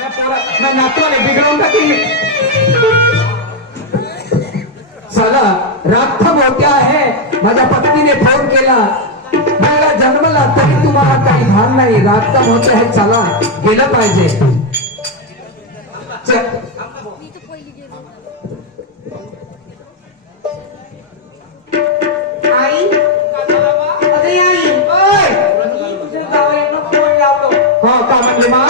मैं नातवाने बिघडवून टाकीन चला राखम होते आहे माझ्या पत्नीने फोन केला. मुलगा जन्मला तरी तुम्हाला काही भान नाही. राखम होते आहे? चला गेलं पाहिजे. च- आई? अरे आई. ओय! तुझ्या जावयाला फोन लावलो हो का म्हणले मा?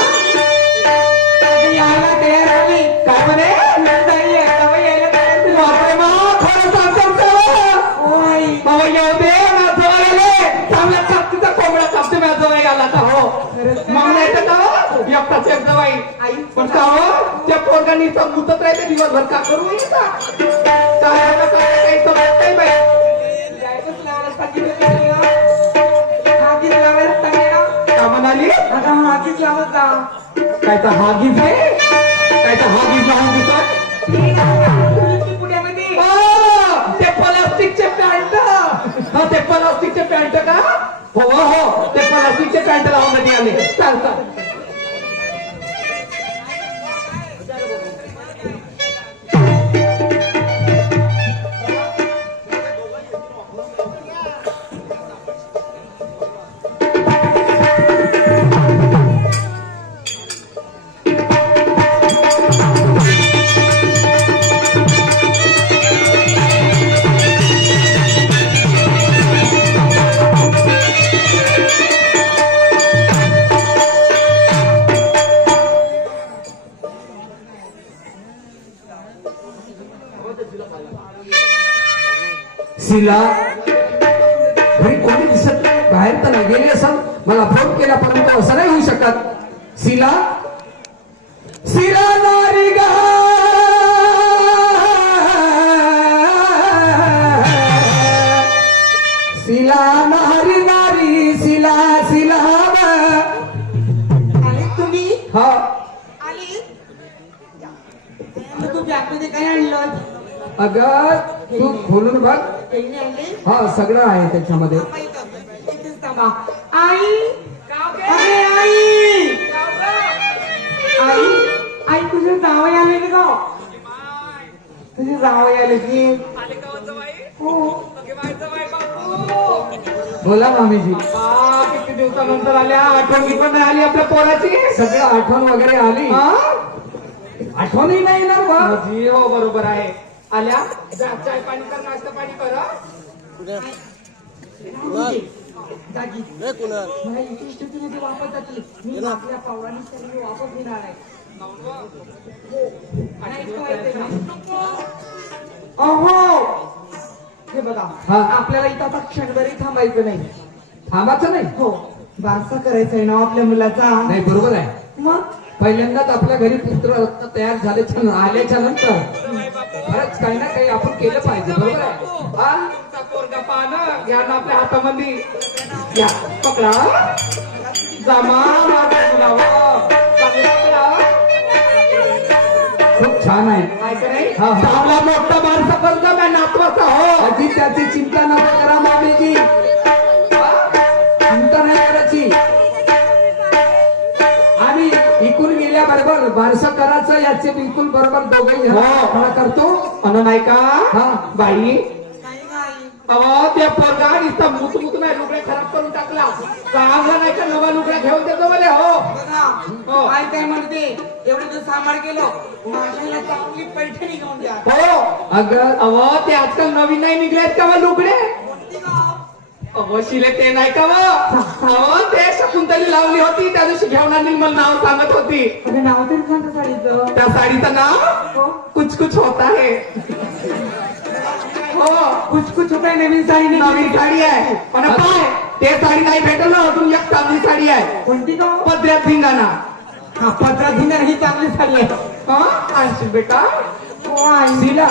सांगितलं नाही ना. हागीच लावायला सांगितलं. का म्हणाली? आता हागीच लावत जा. काय तर हागीज आहे? काय तर हागीज लावून दिसत ती नाही, पुण्यामध्ये ओ, ते प्लास्टिकचे पॅन्ट. हा ते प्लास्टिकचे पॅन्ट का? हो हो हो. ते प्लास्टिकचे पॅन्ट लावून आले चाल. शिला घरी कोणी दिसत नाही. बाहेर तर नाही गेली असं. मला फोन केला परंतु असं नाही होऊ शकत. शिला शिला नारी गा शिला नारी नारी शिला शिला आले तुम्ही? हा. आली? तू बॅगमध्ये काय आणलं? अगं तू खोलून बघ. हा सगळं आहे त्याच्यामध्ये. आई अरे आई! आई आई तुझे जावई आले की गं. तुझे जावई आले की? हो. बोला मामीजी. किती दिवसानंतर आल्या? आठवण पण नाही आली आपल्या पोराची? सगळं आठवण वगैरे आली? हा? आठवणही नाही येणार बा. माझी हो बरोबर आहे. आल्या. जा चाय पाणी कर नाश्ता पाणी कर हा? कुणाल? वापस मी आपल्या पावलाने सर्व वापस घेणार आहे? अहो! हे बघा हा. आपल्याला इथं आता क्षणभरी थांबायचं नाही. थांबायचं नाही? हो. वारसा करायचा आहे ना आपल्या मुलाचा? नाही बरोबर आहे. मग? पहिल्यांदाच आपल्या घरी पुत्र रत्न तयार झाल्याच्या आल्याच्यानंतर बरंच काही ना काही आपण केलं पाहिजे बरोबर आहे? हा? तुमचा पोरगा पाहणं घ्या ना आपल्या हातामध्ये. घ्या. पकडा. जमा. खूप छान आहे. काय करे. चांगला मोठा बारसा करतो मी नातवाचा हो. आधी त्याची चिंता नका करा मामीजी. गेल्याबरोबर बारसं करायचं याचे बिलकुल बरोबर दोघही हो. मला करतो. अन नाही का हा. बाई. अहो त्या पोरगा नुसता मुत मुत नाही लुगड्या खराब करून टाकला. चांगला नाही का नवा लुगड्या घेऊन देतो मला हो. हो. काय काय म्हणते एवढे दिवस सांभाळ केलो. माझ्याला चांगली पैठणी घेऊन द्या. हो. अगं अहो ते आजकाल नवीन नाही निघलेत का लुगडे? अहो शिले ते नाही का अहो ते शकुंतली लावली होती त्या दिवशी घेऊन आणली मला नाव सांगत होती. नाव तरी साडीचं. त्या साडीचं नाव? कुछ कुछ होता है हो. कुछ कुछ होत नवीन साडी. नवीन साडी आहे. पण काय ते साडी नाही भेटल ना अजून एक चांगली साडी आहे. कोणती गाव पदऱ्यात धिंगाणा. हा धिंगार ही चांगली साडी आहे. हा? आणशील बेटा? हो आई शिला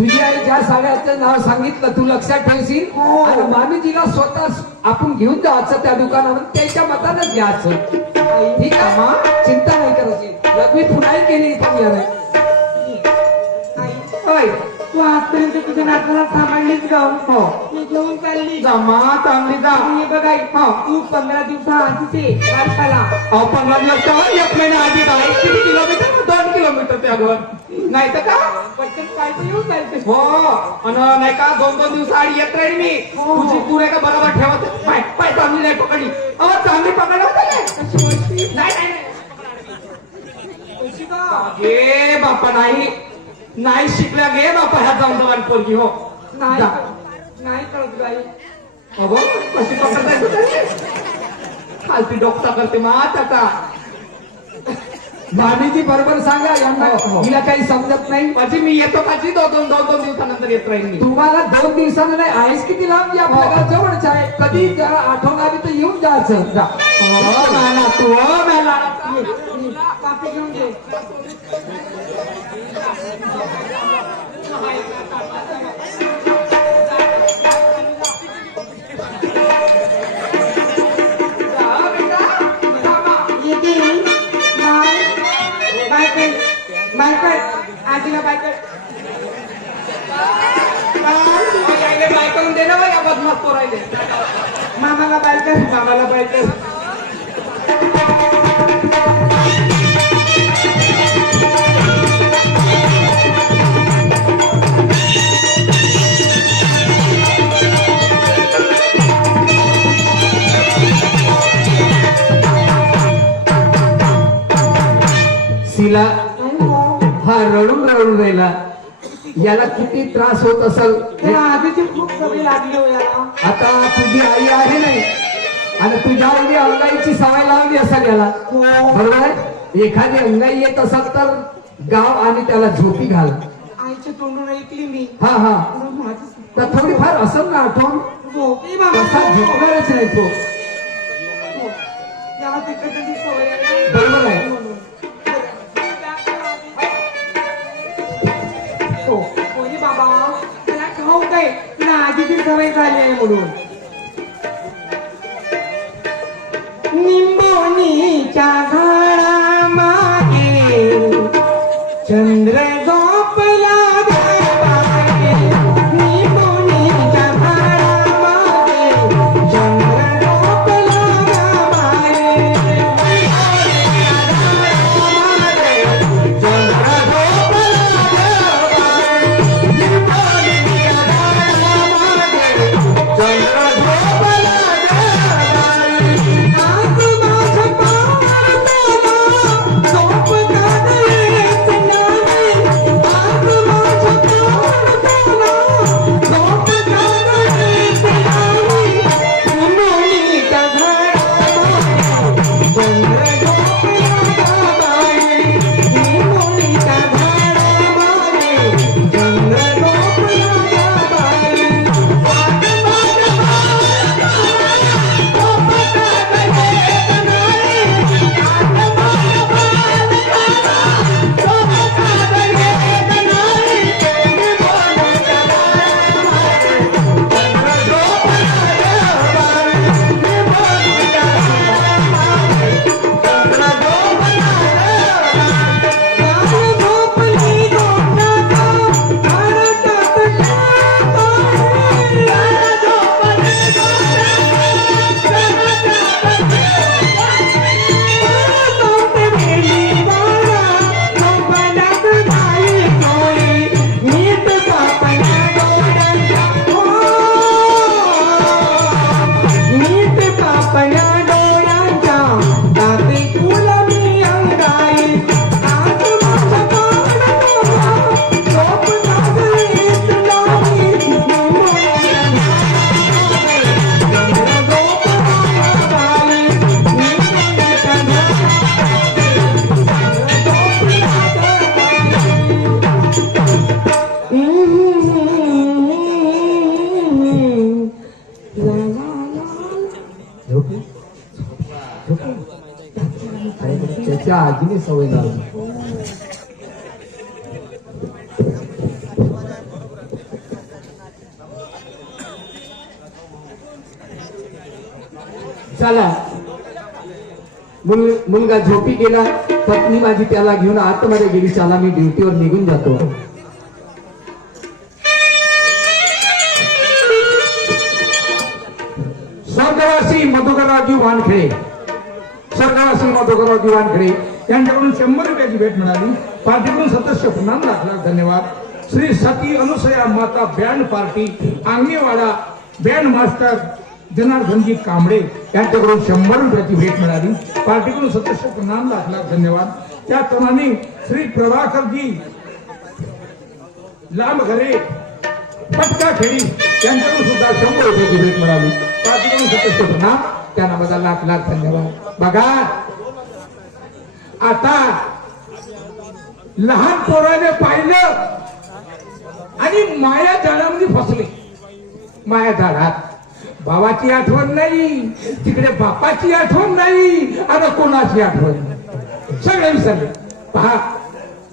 तुझी आई ज्या साड्याचं नाव सांगितलं तू लक्षात ठेवशील? हो. आणि मामीजीला स्वतः आपण घेऊन जायचं त्या दुकानावर त्याच्या मतानच घ्यायचं. ठीक आहे? मा चिंता नाही करायची लग्नी पुन्हाही केली होय. तू आजपर्यंत तुझ्या नातवाला सांभाळलीच ग. हो. मी घेऊन चालली. जमा चांगली जा. हे. बघाय तू पंधरा दिवसा आधीचे भारताला अहो पंधरा दिवस तेव्हा एक महिना आधी काय किती किलोमीटर? दोन किलोमीटर त्या घर नाही तर का? पटकन काय तर येऊन जायचं हो. अन नाही का दोन दोन दिवस आधी येत राहील मी. हो. तुझी तू नाही का? बरोबर ठेवत पाय पाय चांगली नाही पकडली. अहो चांगली पकडलं होतं काय? नाही नाही बापा नाही. नाही शिकल्या गे बापा ह्या जाऊन पोरगी हो. नाही. नाही कळत गाई अगो कशी पकडताय खालती डोकता करते मा त्याचा मामीजी बरोबर सांगा यांना हो, हो. हिला काही समजत नाही. माझी मी येतो काची दोन दोन दोन दोन दिवसानंतर येत राहील मी. तुम्हाला दोन दिवसानं नाही आहेस किती लांब या आपल्या गाव जवळच आहे. कधी जरा आठवण आली तर येऊन जायचं जा. हो मला तू हो कापी घेऊन दे बाय आजीला बाय कर दे ना या बदमाश पोरायले. मामाला बायकर मामाला बायकर रडून रडून राहिला. याला किती त्रास होत असेल हे आधीची खूप सवय लागली हो याला. आता तुझी आई आहे नाही. आणि तुझ्या आईने अंगाईची सवय लावली असेल याला. हो. बरोबर आहे? एखादी अंगाई येत असेल तर गाव आणि त्याला झोपी घाल. आईच्या तोंडून ऐकली मी. हा हा. तर थोडीफार असेल ना आठवण. झोपणारच नाही तो. हो. बरोबर आहे. तुला सवय झाली आहे म्हणून. निंबोनीच्या झाडा चला. मुल मुलगा झोपी गेला पत्नी माझी त्याला घेऊन आतमध्ये गेली चला मी ड्युटीवर निघून जातो. स्वर्गवासी मधुकररावजी वानखेडे स्वर्गवासी मधुकररावजी वानखेडे यांच्याकडून शंभर रुपयाची भेट मिळाली. पार्टीकडून सदस्य पुन्हा लाख लाख धन्यवाद. Shri Sati Anusaya Mata band party Angewada band master जनार्दनजी Kamble यांच्याकडून शंभर रुपयाची भेट मिळाली. पार्टीकडून सदस्य पुन्हा लाख लाख धन्यवाद त्याचप्रमाणे श्री प्रभाकरजी लांबघरे पटका खेळी यांच्याकडून सुद्धा शंभर रुपयाची भेट मिळाली. पार्टीकडून सदस्य पुन्हा त्यांना माझा लाख लाख धन्यवाद. बघा आता लहान पोराने पाहिलं आणि माया झाडामध्ये फसले. माया झाडात भावाची आठवण नाही तिकडे बापाची आठवण नाही आणि कोणाची आठवण? नाही सगळे विसरले. पहा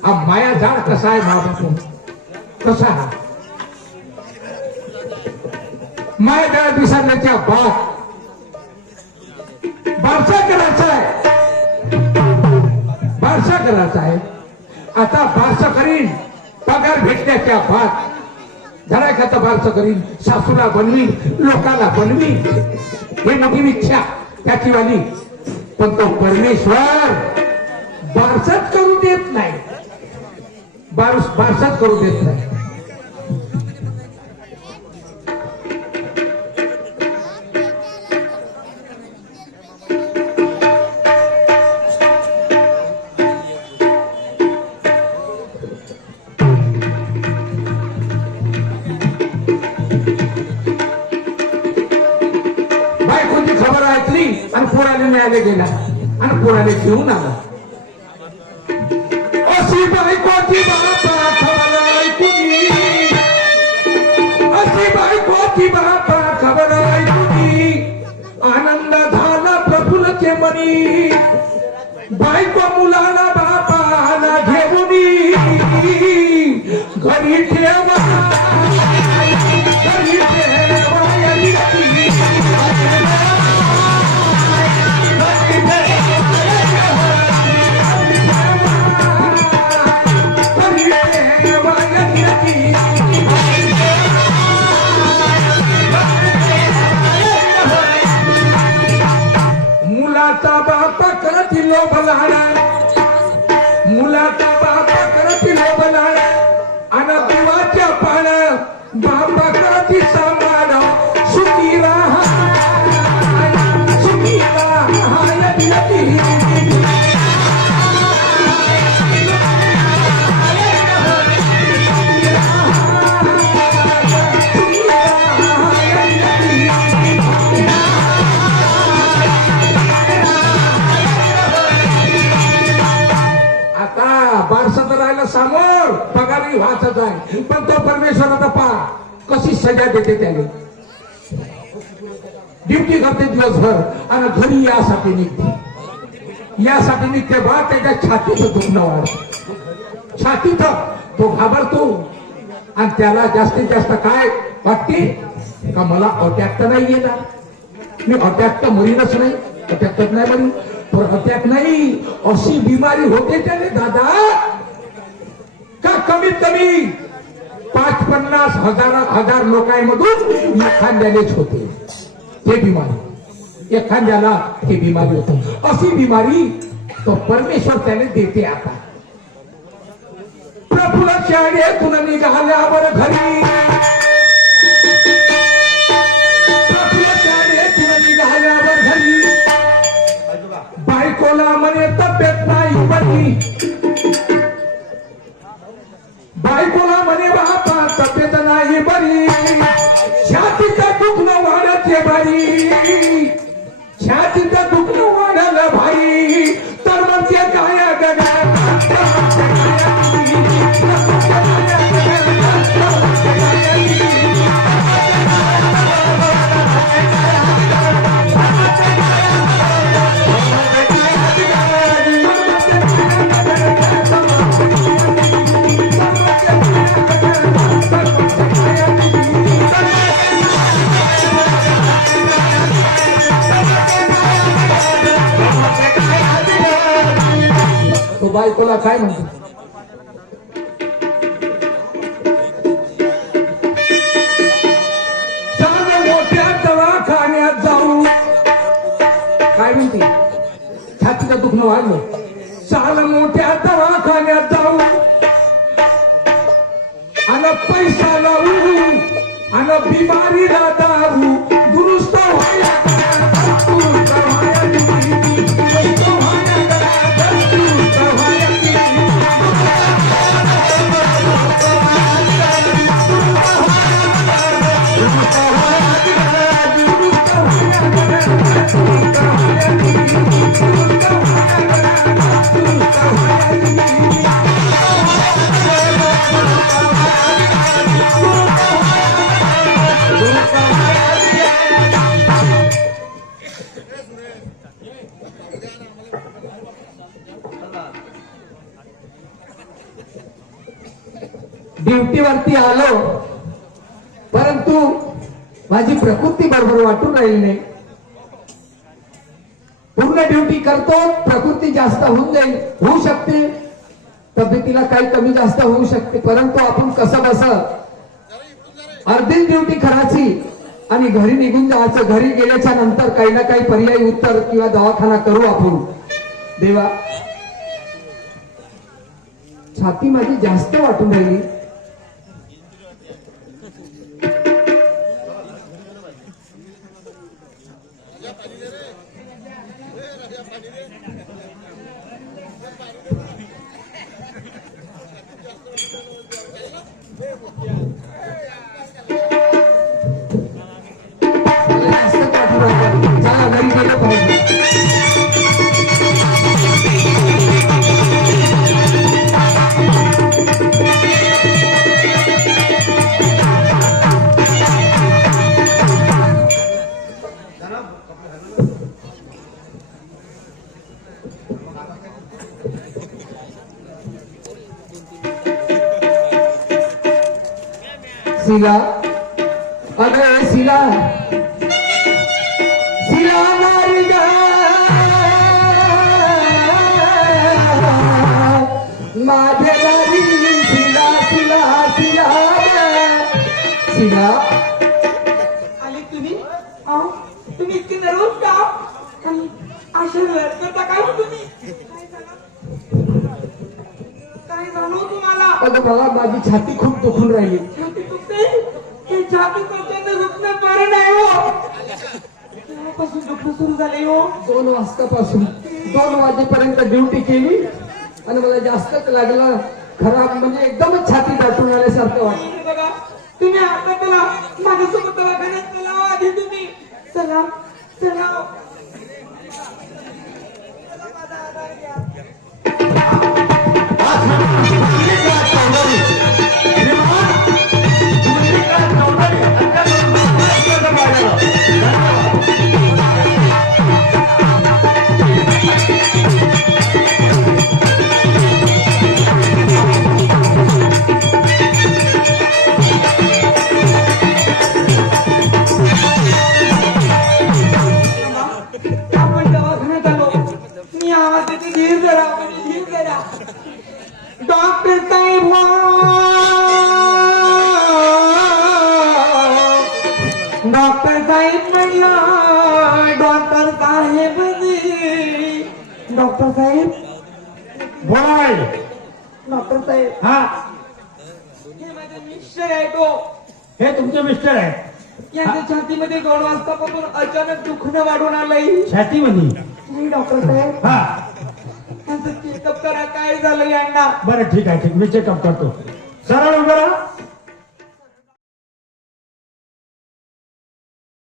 हा माया झाड कसा आहे बाबा कसा हा माया झाड विसरण्याच्या बाप. बारसा करायचा आहे. बारसा करायचा आहे. आता बारसा करीन पगार भेटण्याच्या बाद जरा एखादा करीन सासूला बनवी लोकाला बनवीन. हे नवीन इच्छा त्याची वाली पण तो परमेश्वर बारसत करू देत नाही. बारस बारसत करू देत नाही. प्रफुल्लचे मनी. बायको मुलाला बापाला घेऊन घरी ठेवा करती लोभलाडा व्हायचाच आहे. पण तो परमेश्वर आता पहा कशी सजा देते त्याने. ड्युटी करते दिवसभर आणि घरी यासाठी निघते. यासाठी निघते बा त्याच्या छातीचं दुखणं वाढत. छातीत तो घाबरतो. आणि त्याला जास्तीत जास्त काय वाटते? का मला अटॅक तर नाही येणार मी अटॅक तर मरीनच नाही. अटॅक तर नाही मरीन. पण अटॅक नाही. अशी बिमारी होते त्याने दादा. कमीत कमी पाच पन्नास हजार हजार लोकांमधून एखाद्यानेच होते. ते बिमारी. एखाद्याला ते बिमारी होते. अशी बिमारी तो परमेश्वर त्याने देते आता. प्रफुल्ल शाळेतून निघाल्यावर घरी? प्रफुल्ल शाळेतून निघाल्यावर घरी? बायकोला म्हणे तब्येत नाही बरी. म्हणे बापा तब्येत नाही बरी. छातीचं दुखणं वाढते बरी. काय म्हणते? छातीचं दुखणं वाढलं. चाल मोठ्या दवाखान्यात जाऊ. आणि पैसा लावू. आणि बिमारीला दारू. दुरुस्त व्हाया ड्युटीवरती आलो परंतु माझी प्रकृती बरोबर वाटून राहिली नाही. पूर्ण ड्युटी करतो प्रकृती जास्त होऊन जाईल. होऊ शकते. तब्येतीला काही कमी जास्त होऊ शकते परंतु आपण कसं बस? अर्धी ड्युटी करायची आणि घरी निघून जायचं. घरी गेल्याच्यानंतर काही ना काही पर्यायी उत्तर किंवा दवाखाना करू आपण. देवा छाती माझी जास्त वाटून राहिली. शिला अरे शिला। शिला ग माझे शिला शिला शिला. शिला। आले तुम्ही? तुम्ही इतके नर्वस का? करता काय हो तुम्ही? काय हो तुम्हाला? अगं मला माझी छाती खूप दुखून राहिली. छाती हो. तेव्हापासून दुखणं सुरू झाले हो. दोन वाजतापासून दोन वाजेपर्यंत ड्युटी केली आणि मला जास्तच लागला. खराब म्हणजे एकदमच छाती दाटून आल्यासारखं वाटलं. बघा तुम्ही आता चला. माझ्यासोबत दवाखान्यात चला. आधी तुम्ही. चला चला, साहेब म्हणलं डॉक्टर साहेब डॉक्टर साहेब? बोल. डॉक्टर साहेब. हा. हे माझे मिस्टर आहे तो हे तुमचे मिस्टर आहे यांच्या छातीमध्ये दोन वाजतापासून अचानक दुखणं वाढून आलंय. छातीमध्ये? नाही डॉक्टर साहेब. हा. यांचं चेकअप करा काय झालं यांना? बरं ठीक आहे ठीक. मी चेकअप करतो. सरळ उभं राहा.